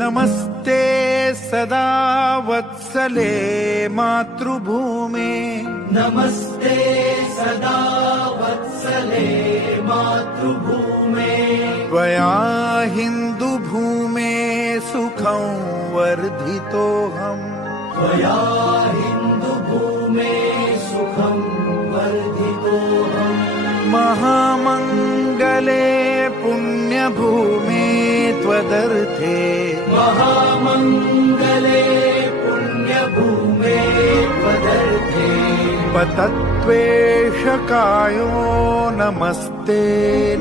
नमस्ते सदा वत्सले मातृभूमे नमस्ते सदा वत्सले मातृभूमे त्वया हिन्दुभूमे सुखं वर्धितोऽहम् त्वया हिन्दुभूमे सुखं वर्धितोऽहम् महामङ्गले पुण्यभूमे त्वदर्थे महामङ्गले पुण्यभूमे त्वदर्थे पतत्वेषकायो नमस्ते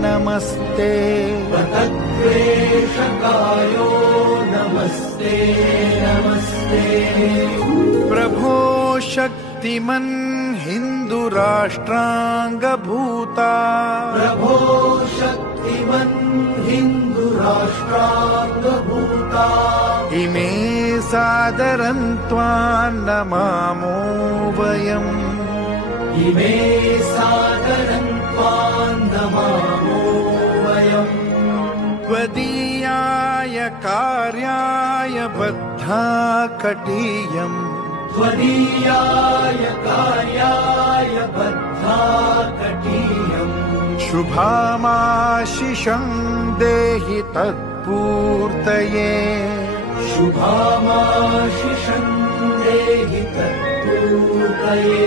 नमस्ते पतत्वेषकायो नमस्ते नमस्ते प्रभो शक्तिमन् हिन्दुराष्ट्राङ्गभूता प्रभो शक्तिमन् हिन्दुराष्ट्राङ्गभूता इमे सादरं त्वां नमामो वयम् इमे सादरं त्वां नमामो वयम् त्वदीयाय कार्याय बद्धा कटीयम् त्वदीयाय कार्याय बद्धा कटीयम् शुभामाशिषं देहि तत्पूर्तये शुभामाशिषं देहि तत्पूर्तये